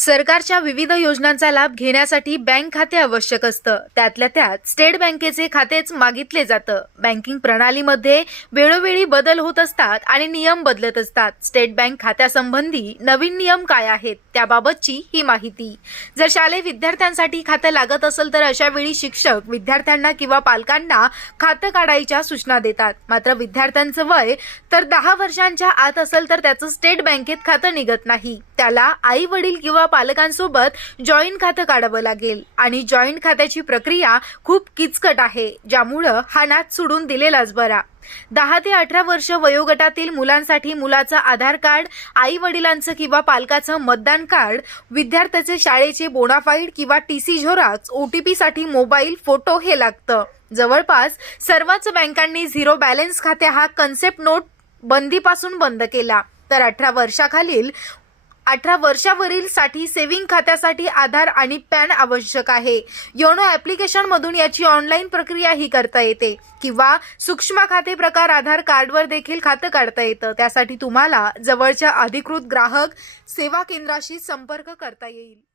सरकारच्या विविध योजनांचा लाभ घेण्यासाठी बँक खाते आवश्यक असतं. त्यातल्या त्यात स्टेट बँकेचे खातेच मागितले जातं. बँकिंग प्रणालीमध्ये वेळोवेळी बदल होत असतात आणि नियम बदलत असतात. स्टेट बँक खात्यासंबंधी नवीन नियम काय आहेत त्याबाबतची ही माहिती. जर शालेय विद्यार्थ्यांसाठी खातं लागत असेल तर अशा वेळी शिक्षक विद्यार्थ्यांना किंवा पालकांना खातं काढायच्या सूचना देतात. मात्र विद्यार्थ्यांचं वय तर दहा वर्षांच्या आत असेल तर त्याचं स्टेट बँकेत खातं निघत नाही. त्याला आई वडील किंवा पालकांसोबत जॉईंट खातं काढावं लागेल. आणि जॉईंट खात्याची प्रक्रिया खूप किचकट आहे ज्यामुळं हा नाच सोडून दिलेलाच बरा. दहा ते अठरा वर्ष वयोगटातील मुलांसाठी मुलाचं आधार कार्ड आई वडिलांचं किंवा पालकाचं मतदान कार्ड विद्यार्थ्याचे शाळेचे बोनाफाईड किंवा टीसी झोराक्स ओटीपी साठी मोबाईल फोटो हे लागतं. जवळपास सर्वच बँकांनी झिरो बॅलन्स खाते हा कन्सेप्ट नोट बंदीपासून बंद केला. तर अठरा वर्षाखालील अठरा वर्षावरील साठी सेव्हिंग खात्यासाठी आधार आणि पॅन आवश्यक आहे. योनो ऍप्लिकेशन मधून याची ऑनलाईन प्रक्रिया ही करता येते. किंवा सूक्ष्म खाते प्रकार आधार कार्डवर देखील खातं काढता येतं. त्यासाठी तुम्हाला जवळच्या अधिकृत ग्राहक सेवा केंद्राशी संपर्क करता येईल.